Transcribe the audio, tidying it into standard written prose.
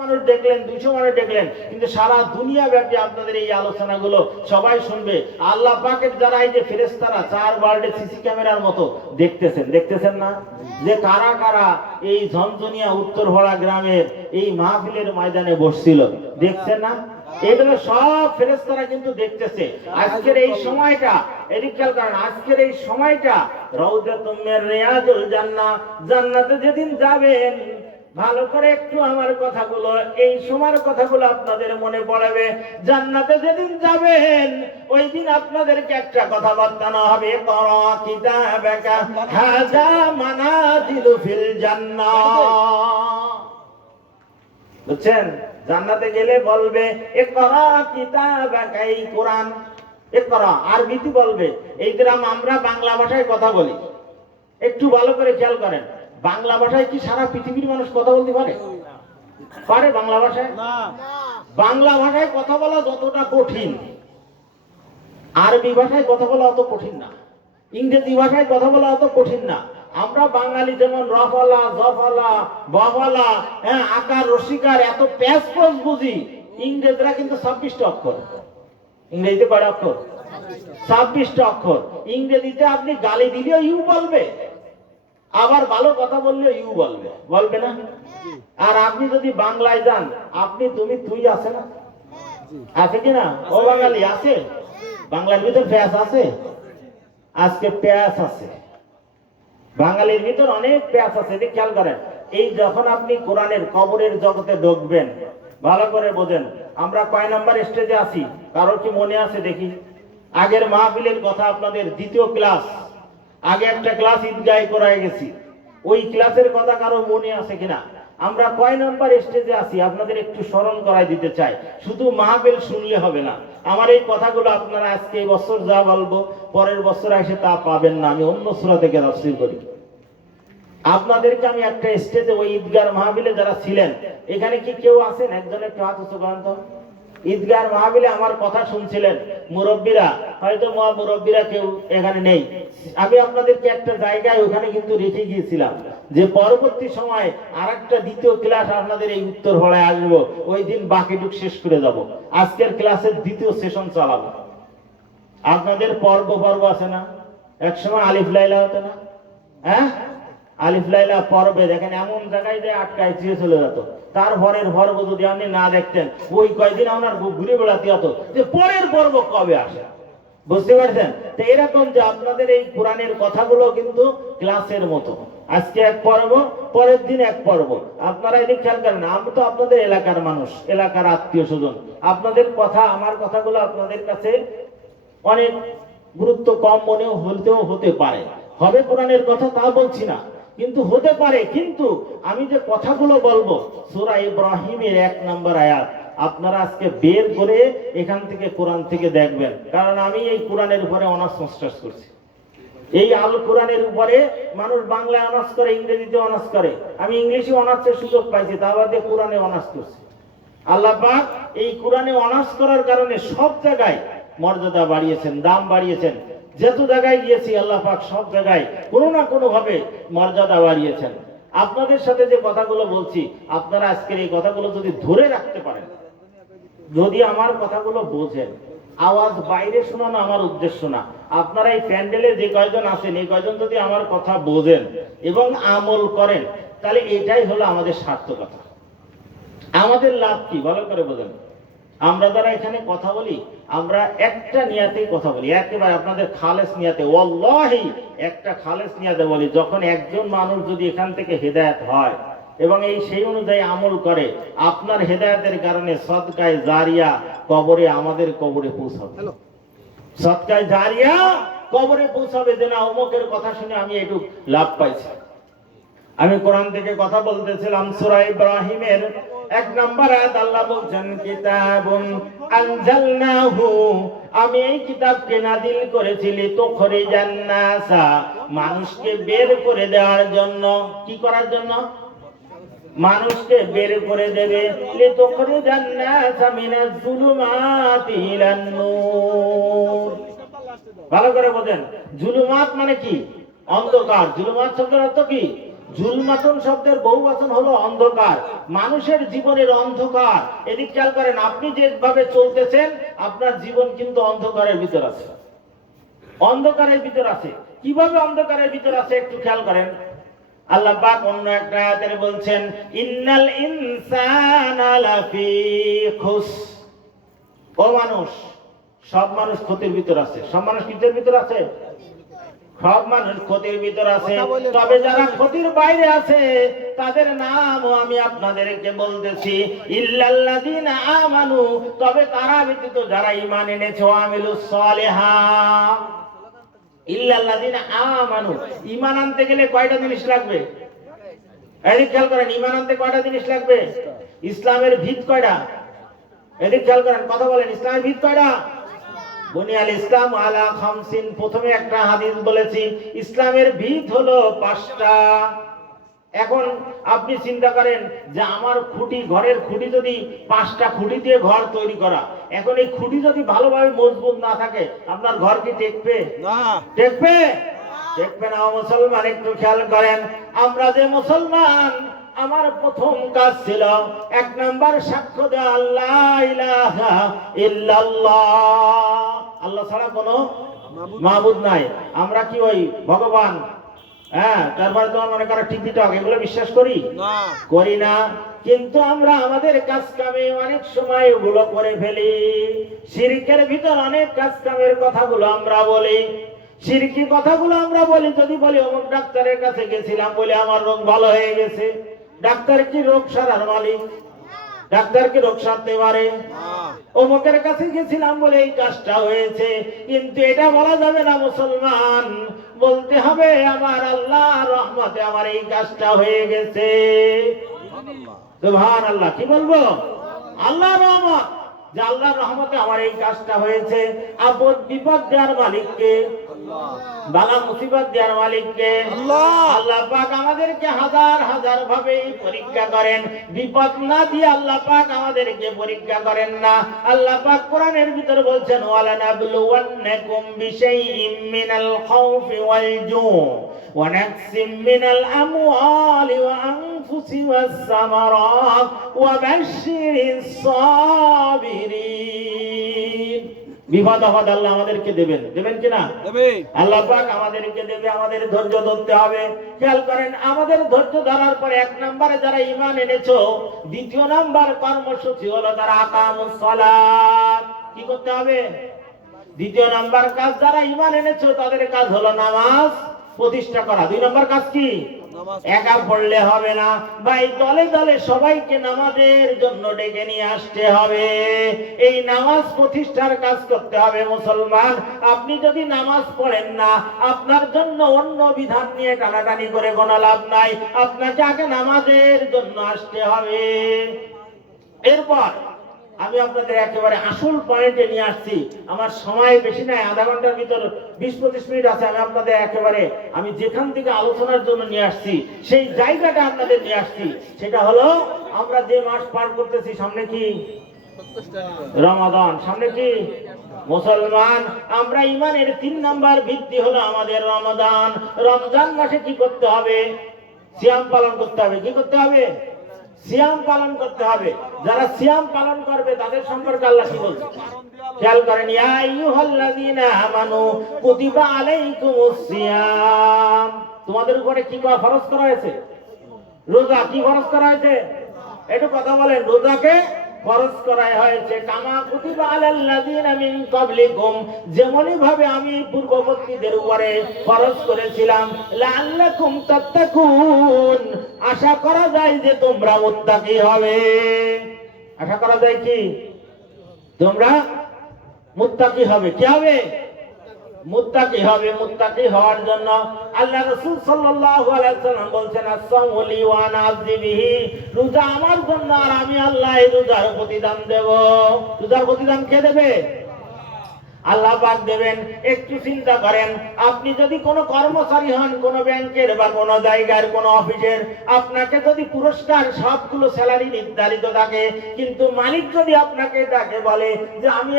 মানুষ দেখলেন, 200 মানুষ দেখলেন, কিন্তু সারা দুনিয়া ব্যাপী আপনাদের এই আলোচনাগুলো সবাই শুনবে। আল্লাহ পাকের যারা এই যে ফেরেশতারা 4 ওয়ার্ল্ডে সিসি ক্যামেরার মতো দেখতেছেন না যে কারা কারা এই ঝনঝনিয়া উত্তরহড়া গ্রামের এই মাহফিলের ময়দানে বসছিল, দেখছেন না? এগুলো সব ফেরেশতারা কিন্তু দেখতেছে। আজকের এই সময়টা এদিকাল, কারণ আজকের এই সময়টা রাউদাতুম মির রিয়াদুল জান্নাহ, জান্নাতে যেদিন যাবেন ভালো করে একটু আমার কথাগুলো, এই সময়ের কথাগুলো আপনাদের মনে পড়াবে। জান্নাতে যেদিন যাবেন ওই দিন আপনাদেরকে একটা কথা বার্তানো হবে, করা কিতাবাকা হাযা মানাজিলু ফিল জান্নাহ। বুঝছেন? জান্নাতে গেলে বলবে ইকরা কিতাবাকা, এই কোরআন ইকরা, আরবিতে বলবে। এই গ্রাম আমরা বাংলা ভাষায় কথা বলি, একটু ভালো করে খেয়াল করেন। বাংলা ভাষায় কি সারা পৃথিবীর মানুষ কথা বলতে পারে? পারে বাংলা ভাষায়? না। বাংলা ভাষায় কথা বলা যতটা কঠিন, আরবি ভাষায় কথা বলা অত কঠিন না, ইংরেজি ভাষায় কথা বলা অত কঠিন না। আমরা বাঙালি যেমন রফলা, জফলা, বফলা, হ্যাঁ, আকার রসিকার এত প্যাচ বুঝি, ইংরেজরা কিন্তু 26টা অক্ষর। ইংরেজিতে কয়টা অক্ষর? 26টা অক্ষর। ইংরেজিতে আপনি গালি দিলেও ইউ বলবে, আবার ভালো কথা বললে ইউ বলবে, বলবে না? আর আপনি যদি বাংলায় যান, আপনি তুমি তুই আছে না? আছে কি না? ও বাঙালি আছে? বাংলার ভিতর প্যাঁচ আছে, আজকে প্যাঁচ আছে, বাঙালির ভিতর অনেক প্যাঁচ আছে। এদিকে খেয়াল করেন। এই যখন আপনি কোরআনের কবরের জগতে ঢুকবেন, ভালো করে বোঝেন আমরা কয় নাম্বার স্টেজে আছি, কারোর কি মনে আছে দেখি? আগের মাহফিলের কথা আপনাদের, দ্বিতীয় ক্লাস, আগে একটা ক্লাস ঈদগাহে করায় গেছি, ওই ক্লাসের কথা কারো মনে আছে কিনা? আমরা কয় নাম্বার স্টেজে আছি আপনাদের একটু স্মরণ করাই দিতে চাই। শুধু মাহফিল শুনলে হবে না, আমার এই কথাগুলো আপনারা আজকে এই বছর যা বলবো পরের বছর এসে তা পাবেন না। আমি অন্য সূরা থেকে তাফসীর করি। আপনাদেরকে আমি একটা স্টেজে, ওই ঈদগাহ মাহফিলে যারা ছিলেন, এখানে কি কেউ আছেন? একজন একটু হাত উঁচু করেন তো। ঈদগাহ মাহফিলে আমার কথা শুনছিলেন মুরব্বীরা, হয়তো মুরব্বীরা কেউ এখানে নেই। আমি আপনাদেরকে একটা জায়গায় ওখানে কিন্তু রেখে গিয়েছিলাম যে পরবর্তী সময় আরেকটা দ্বিতীয় ক্লাস আপনাদের এই উত্তরহড়ায় আসবো, ওই দিন বাকিটুক শেষ করে যাব। আজকের ক্লাসের দ্বিতীয় সেশন চালাবো। আপনাদের পর্ব আছে না? একসময় আলিফ লাইলা হতো না? হ্যাঁ, আলিফ লাইলা পর্বে দেখেন এমন জায়গায় যে আটকায় দিয়ে চলে যেত। তারপরের পর্ব যদি আপনি না দেখতেন, ওই কয়দিন আপনার ঘুরে বেড়াতে হতো যে পরের পর্ব কবে আসে। বুঝতে পারছেন? তো এরকম যে আপনাদের এই কোরআনের কথাগুলো কিন্তু ক্লাসের মতো, আজকে এক পর্ব, পরের দিন এক পর্ব। আপনারা এদিকে খেয়াল করেন, আমি তো আপনাদের এলাকার মানুষ, এলাকার আত্মীয় স্বজন। আপনাদের কথা, আমার কথাগুলো আপনাদের কাছে অনেক গুরুত্ব কম মনেও হতে পারে, হবে কোরআনের কথা তা বলছি না, কিন্তু হতে পারে। কিন্তু আমি যে কথাগুলো বলবো, সূরা ইব্রাহিমের 1 নম্বর আয়াত আপনারা আজকে বের করে এখান থেকে কোরআন থেকে দেখবেন। কারণ আমি এই কোরআনের উপরে অনার্স মাস্টার্স করছি। এই আল কোরআনের উপরে মানুষ বাংলায় অনার্স করে, ইংরেজিতে অনার্স করে, আমি ইংলিশে অনার্সের সুযোগ পাইছি, তা বাদে কোরআনে অনার্স করছি। আল্লাহ পাক এই কোরআনে অনার্স করার কারণে সব জায়গায় মর্যাদা বাড়িয়েছেন, দাম বাড়িয়েছেন। যত জায়গায় গিয়েছি আল্লাহ পাক সব জায়গায় কোনো না কোনো ভাবে মর্যাদা বাড়িয়েছেন। আপনাদের সাথে যে কথাগুলো বলছি, আপনারা আজকের এই কথাগুলো যদি ধরে রাখতে পারেন, যদি আমার কথাগুলো বোঝেন, আওয়াজ বাইরে শোনানো আমার উদ্দেশ্য না, আপনারা এই প্যান্ডেলে যে কয়জন আছেন এই কয়জন যদি আমার কথা বোঝেন এবং আমল করেন, তাহলে এটাই হলো আমাদের সার্থকতা। আমাদের লাভ কি ভালো করে বোঝেন। আমরা যারা এখানে কথা বলি, আমরা একটা নিয়াতেই কথা বলি, একেবারে আপনাদের খালেস নিয়াতে, ওয়াল্লাহি একটা খালেস নিয়াতে বলি। যখন একজন মানুষ যদি এখান থেকে হেদায়েত হয় এবং এই সেই অনুযায়ী আমল করে, আপনার হেদায়েতের কারণে সদকায়ে জারিয়া কবরে, আমাদের কবরে পৌঁছাবে। সদকায়ে জারিয়া কবরে পৌঁছাবে যে না, অমুকের কথা শুনে আমি একটু লাভ পাইছি। আমি কোরআন থেকে কথা বলতেছিলাম, সূরা ইব্রাহিমের 1 নম্বর আয়াত আল্লাহ বলছেন, কিতাবুন আনজালনাহু, আমি এই কিতাবকে নাযিল করেছি লিতুখরিজান নাসা, মানুষকে বের করে দেওয়ার জন্য। কি করার জন্য? মানুষকে বের করে দেবে। লিতুখরিজান নাসা মিনাজ যুলুমাতি ইলান নূর। ভালো করে বোঝেন, জুলুমাত মানে কি? অন্ধকার। জুলুমাত শব্দের অর্থ কি? জুলমাতুন শব্দের বহুবচন হলো অন্ধকার, মানুষের জীবনের অন্ধকার। এদিক খেয়াল করেন, আপনি যেভাবে চলতেছেন আপনার জীবন কিন্তু অন্ধকারের ভিতর আছে, অন্ধকারের ভিতর আছে। কিভাবে অন্ধকারের ভিতর আছে একটু খেয়াল করেন। আল্লাহ পাক অন্য একটা আয়াতে বলছেন, ইন্নাল ইনসানা লাফি খুস। ও মানুষ, সব মানুষ ক্ষতির ভিতর আছে। সব মানুষ কিসের ভিতর আছে? সব মানুষ ক্ষতির ভিতর আছে। তবে যারা ক্ষতির বাইরে আছে তাদের নামও আমি আপনাদেরকে বলতেছি, ইল্লাল্লাযীনা আমানু, তবে তারা ব্যতীত যারা ঈমান এনেছে, ওয়া আমিলুস সালিহাত। ইল্লাল্লাযীনা আমানু, ঈমান আনতে গেলে কয়টা জিনিস লাগবে? এদিক খেয়াল করেন, ঈমান আনতে কয়টা জিনিস লাগবে? ইসলামের ভিত কয়টা? এদিক খেয়াল করেন, কথা বলেন, ইসলামের ভিত কয়টা? বুনিয়াল ইসলাম আলা খামসিন। প্রথমে একটা হাদিস বলেছি, ইসলামের ভিত হলো 5টা। এখন আপনি চিন্তা করেন যে আমার খুঁটি, ঘরের খুঁটি যদি 5টা খুঁটি দিয়ে ঘর তৈরি করা, এখন এই খুঁটি যদি ভালোভাবে মজবুত না থাকে আপনার ঘর কি টেকবে? না, টেকবে? টেকবে না। মুসলমান একটু খেয়াল করেন, আমরা যে মুসলমান, আমার প্রথম কাজ ছিল 1 নাম্বার সাক্ষ্য দেওয়া আল্লাহ ইলাহা ইল্লাল্লাহ, আল্লাহ ছাড়া কোনো মাবুদ নাই। আমরা কি ওই ভগবান, হ্যাঁ, তারপরে তোমার মনে করো টিকটক, এগুলো বিশ্বাস করি না? করি না। কিন্তু আমরা আমাদের কাজ কামে অনেক সময় ওগুলো করে ফেলি। শিরকের ভিতর অনেক কাজ কামের কথাগুলো আমরা বলি, শিরকি কথাগুলো আমরা বলি। যদি বলি অমুক ডাক্তারের কাছে গেছিলাম বলে আমার রোগ ভালো হয়ে গেছে, ডাক্তার কি রোগ সারার মালিক? ডাক্তার কি রোগ সারতে পারে? অমুকের কাছে গেছিলাম বলে এই কাজটা হয়েছে, কিন্তু এটা বলা যাবে না মুসলমান, বলতে হবে আমার আল্লাহর রহমতে আমার এই কাজটা হয়ে গেছে। সুবহানাল্লাহ। কি বলবো? আল্লাহর রহমত, যে আল্লাহর রহমতে আমার এই কাজটা হয়েছে। আপদ বিপদ দেওয়ার মালিককে, বালা মুসিবত দেওয়ার মালিককে আল্লাহ। আল্লাহ পাক আমাদেরকে হাজার হাজার ভাবে পরীক্ষা করেন, বিপদ না দিয়ে আল্লাহ পাক আমাদেরকে পরীক্ষা করেন না। আল্লাহ পাক কোরআনের ভিতরে বলছেন, ওয়ালা নাবলুওয়ান্নাকুম বিশাইইম মিনাল খাউফি ওয়াল জু' ওয়া নাকসিম মিনাল আমওয়ালি ওয়া আনফুসি ওয়াস সামারাত ওয়া বাশশিরিস সাবিরিন। বিপদ আপদ আল্লাহ আমাদেরকে দেবেন, দেবেন কিনা? আল্লাহ পাক আমাদেরকে দেবে, আমাদের ধৈর্য ধরতে হবে। খেয়াল করেন, আমাদের ধৈর্য ধরার পরে 1 নম্বরে যারা ঈমান এনেছো, 2য় নাম্বার কর্মসূচি হলো তারা আকামুস সালাত। কি করতে হবে? 2য় নাম্বার কাজ, যারা ঈমান এনেছো তাদের কাজ হলো নামাজ প্রতিষ্ঠা করা। 2 নম্বর কাজ কি? একা পড়লে হবে না ভাই, দলে দলে সবাইকে নামাজের জন্য ডেকে নিয়ে আসতে হবে। এই নামাজ প্রতিষ্ঠার কাজ করতে হবে মুসলমান। আপনি যদি নামাজ পড়েন না, আপনার জন্য অন্য বিধান নিয়ে টানাটানি করে কোনো লাভ নাই। আপনাকে আগে নামাজের জন্য আসতে হবে। এরপর আমি আপনাদের একেবারে আসল পয়েন্টে নিয়ে আসছি। আমার সময় বেশি নাই, আধা ঘন্টার ভিতর 20-25 মিনিট আছে। আমি আপনাদের একেবারে, আমি যেখান থেকে আলোচনার জন্য নিয়ে আসছি সেই জায়গাটা আপনাদের নিয়ে আসছি। সেটা হলো, আমরা যে মাস পার করতেছি, সামনে কি রমাদান, সামনে কি মুসলমান। আমরা ঈমানের 3 নাম্বার ভিত্তি হলো আমাদের রমাদান। রমজান মাসে কি করতে হবে? সিয়াম পালন করতে হবে। কি করতে হবে? সিয়াম পালন করতে হবে। যারা সিয়াম পালন করবে তাদের সম্পর্কে আল্লাহ কি বলছে খেয়াল করেন, ইয়া আইয়ুহাল্লাযীনা আমানু কুতিবা আলাইকুমুস সিয়াম। তোমাদের উপরে কি ফরজ করা হয়েছে? রোজা। কি ফরজ করা হয়েছে? একটু কথা বলেন। রোজাকে ফরজ করা হয়েছে। কামা কুতিবা আলাল্লাযীনা মিন ক্বাবলিকুম, যেমনই ভাবে আমি পূর্ববর্তীদের উপরে ফরজ করেছিলাম। লাআল্লাকুম তাত্তাকুন, আশা করা যায় যে তোমরা মুত্তাকি হবে। আশা করা যায় কি? তোমরা মুত্তাকি হবে। কি হবে? মুত্তাকি হবে। মুত্তাকি হওয়ার জন্য আল্লাহ রাসূল সাল্লাল্লাহু আলাইহি ওয়াসাল্লাম বলেন, as-সাওমু লি ওয়া আনা আযি বিহি, রোজা আমার জন্য আর আমি আল্লাহ এই রোজার প্রতিদান দেব। রোজার প্রতিদান কে দেবে? আল্লাহ পাক দেবেন। একটু চিন্তা করেন, আপনি যদি কোনো কর্মচারী হন, কোনো ব্যাংকের বা কোনো জায়গার কোনো অফিসের, আপনাকে যদি পুরস্কার সবগুলো স্যালারি নির্ধারিত থাকে, কিন্তু মালিক যদি আপনাকে ডাকে বলে যে আমি